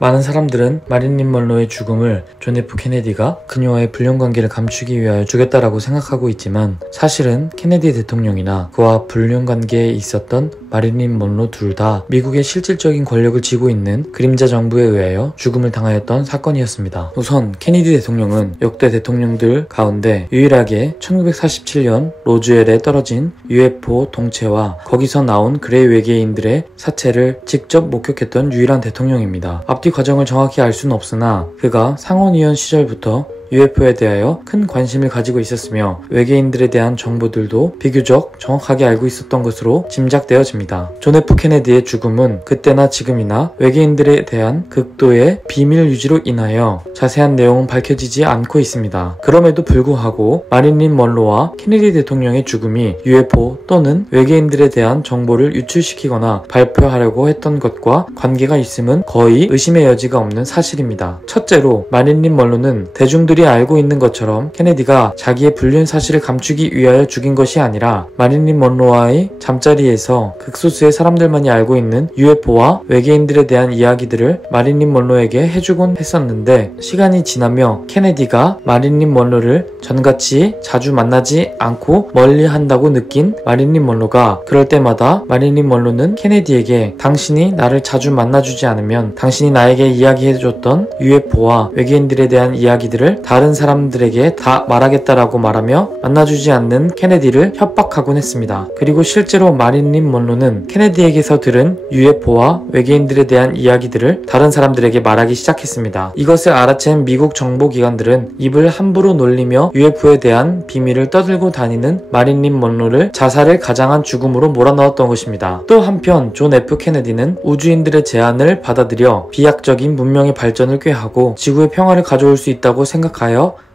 많은 사람들은 마릴린 먼로의 죽음을 존 F 케네디가 그녀와의 불륜관계를 감추기 위하여 죽였다라고 생각하고 있지만, 사실은 케네디 대통령이나 그와 불륜관계에 있었던 마릴린 먼로 둘 다 미국의 실질적인 권력을 쥐고 있는 그림자 정부에 의하여 죽음을 당하였던 사건이었습니다. 우선 케네디 대통령은 역대 대통령들 가운데 유일하게 1947년 로즈웰에 떨어진 UFO 동체와 거기서 나온 그레이 외계인들의 사체를 직접 목격했던 유일한 대통령입니다. 앞뒤 과정을 정확히 알 수는 없으나 그가 상원의원 시절부터 UFO에 대하여 큰 관심을 가지고 있었으며 외계인들에 대한 정보들도 비교적 정확하게 알고 있었던 것으로 짐작되어집니다. 존 F 케네디의 죽음은 그때나 지금이나 외계인들에 대한 극도의 비밀 유지로 인하여 자세한 내용은 밝혀지지 않고 있습니다. 그럼에도 불구하고 마릴린 먼로와 케네디 대통령의 죽음이 UFO 또는 외계인들에 대한 정보를 유출시키거나 발표하려고 했던 것과 관계가 있음은 거의 의심의 여지가 없는 사실입니다. 첫째로 마릴린 먼로는 대중들이 알고 있는 것처럼 케네디가 자기의 불륜 사실을 감추기 위하여 죽인 것이 아니라 마릴린 먼로와의 잠자리에서 극소수의 사람들만이 알고 있는 UFO와 외계인들에 대한 이야기들을 마릴린 먼로에게 해주곤 했었는데, 시간이 지나며 케네디가 마릴린 먼로를 전같이 자주 만나지 않고 멀리한다고 느낀 마릴린 먼로가 그럴 때마다 마릴린 먼로는 케네디에게 당신이 나를 자주 만나주지 않으면 당신이 나에게 이야기해줬던 UFO와 외계인들에 대한 이야기들을 다른 사람들에게 다 말하겠다라고 말하며 만나주지 않는 케네디를 협박하곤 했습니다. 그리고 실제로 마릴린 먼로는 케네디에게서 들은 UFO와 외계인들에 대한 이야기들을 다른 사람들에게 말하기 시작했습니다. 이것을 알아챈 미국 정보기관들은 입을 함부로 놀리며 UFO에 대한 비밀을 떠들고 다니는 마릴린 먼로를 자살을 가장한 죽음으로 몰아넣었던 것입니다. 또 한편 존 F 케네디는 우주인들의 제안을 받아들여 비약적인 문명의 발전을 꾀하고 지구의 평화를 가져올 수 있다고 생각하여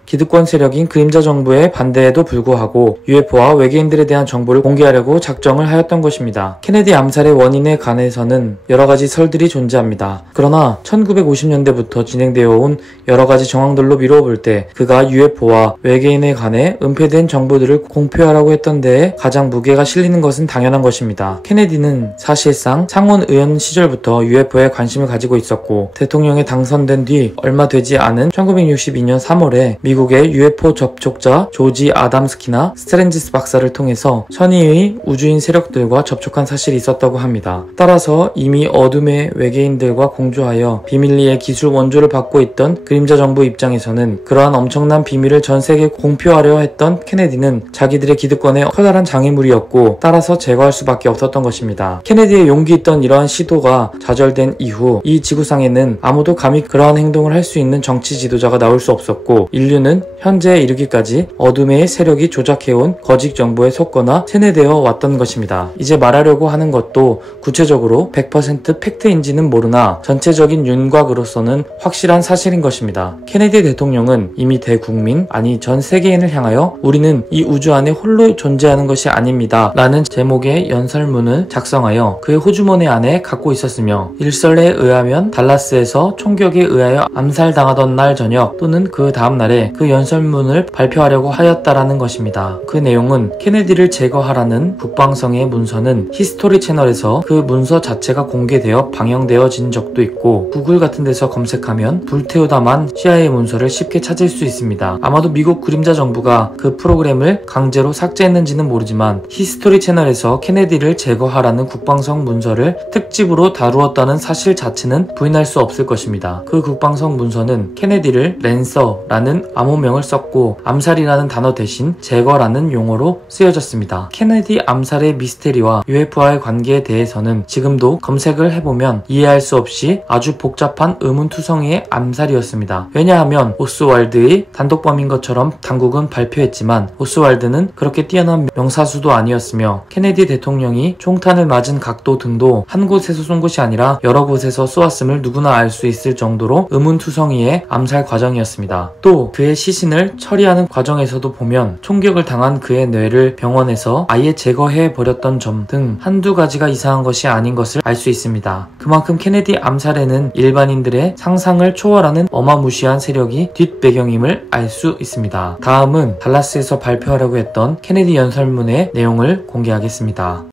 기득권 세력인 그림자 정부의 반대에도 불구하고 UFO와 외계인들에 대한 정보를 공개하려고 작정을 하였던 것입니다. 케네디 암살의 원인에 관해서는 여러가지 설들이 존재합니다. 그러나 1950년대부터 진행되어 온 여러가지 정황들로 미뤄볼 때 그가 UFO와 외계인에 관해 은폐된 정보들을 공표하라고 했던 데에 가장 무게가 실리는 것은 당연한 것입니다. 케네디는 사실상 상원의원 시절부터 UFO에 관심을 가지고 있었고, 대통령에 당선된 뒤 얼마 되지 않은 1962년 3월에 미국의 UFO 접촉자 조지 아담스키나 스트렌지스 박사를 통해서 선의의 우주인 세력들과 접촉한 사실이 있었다고 합니다. 따라서 이미 어둠의 외계인들과 공조하여 비밀리에 기술 원조를 받고 있던 그림자 정부 입장에서는 그러한 엄청난 비밀을 전 세계에 공표하려 했던 케네디는 자기들의 기득권의 커다란 장애물이었고, 따라서 제거할 수밖에 없었던 것입니다. 케네디의 용기 있던 이러한 시도가 좌절된 이후 이 지구상에는 아무도 감히 그러한 행동을 할 수 있는 정치 지도자가 나올 수 없었고, 인류는 현재에 이르기까지 어둠의 세력이 조작해온 거짓 정보에 속거나 세뇌되어 왔던 것입니다. 이제 말하려고 하는 것도 구체적으로 100% 팩트인지는 모르나 전체적인 윤곽으로서는 확실한 사실인 것입니다. 케네디 대통령은 이미 대국민, 아니 전 세계인을 향하여 우리는 이 우주 안에 홀로 존재하는 것이 아닙니다 라는 제목의 연설문을 작성하여 그의 호주머니 안에 갖고 있었으며, 일설에 의하면 달라스에서 총격에 의하여 암살당하던 날 저녁 또는 그 다음 날에 그 연설문을 발표하려고 하였다라는 것입니다. 그 내용은 케네디를 제거하라는 북방성의 문서는 히스토리 채널에서 그 문서 자체가 공개되어 방영되어진 적도 있고, 구글 같은 데서 검색하면 불태우다만 CIA 문서를 쉽게 찾을 수 있습니다. 아마도 미국 그림자 정부가 그 프로그램을 강제로 삭제했는지는 모르지만 히스토리 채널에서 케네디를 제거하라는 국방성 문서를 특집으로 다루었다는 사실 자체는 부인할 수 없을 것입니다. 그 국방성 문서는 케네디를 랜서라는 암호명을 썼고, 암살이라는 단어 대신 제거라는 용어로 쓰여졌습니다. 케네디 암살의 미스테리와 UFO와의 관계에 대해서는 지금도 검색을 해보면 이해할 수 없이 아주 복잡한 의문투성이의 암살이었습니다. 왜냐하면 오스왈드의 단독범인 것처럼 당국은 발표했지만 오스왈드는 그렇게 뛰어난 명사수도 아니었으며, 케네디 대통령이 총탄을 맞은 각도 등도 한 곳에서 쏜 것이 아니라 여러 곳에서 쏘았음을 누구나 알 수 있을 정도로 의문투성이의 암살 과정이었습니다. 또 그의 시신을 처리하는 과정에서도 보면 총격을 당한 그의 뇌를 병원에서 아예 제거해버렸던 점 등 한두 가지가 이상한 것이 아닌 것을 알 수 있습니다. 그만큼 케네디 암살에는 일반인들의 상상을 초월하는 어마무시한 세력이 뒷배경임을 알 수 있습니다. 다음은 달라스에서 발표하려고 했던 케네디 연설문의 내용을 공개하겠습니다.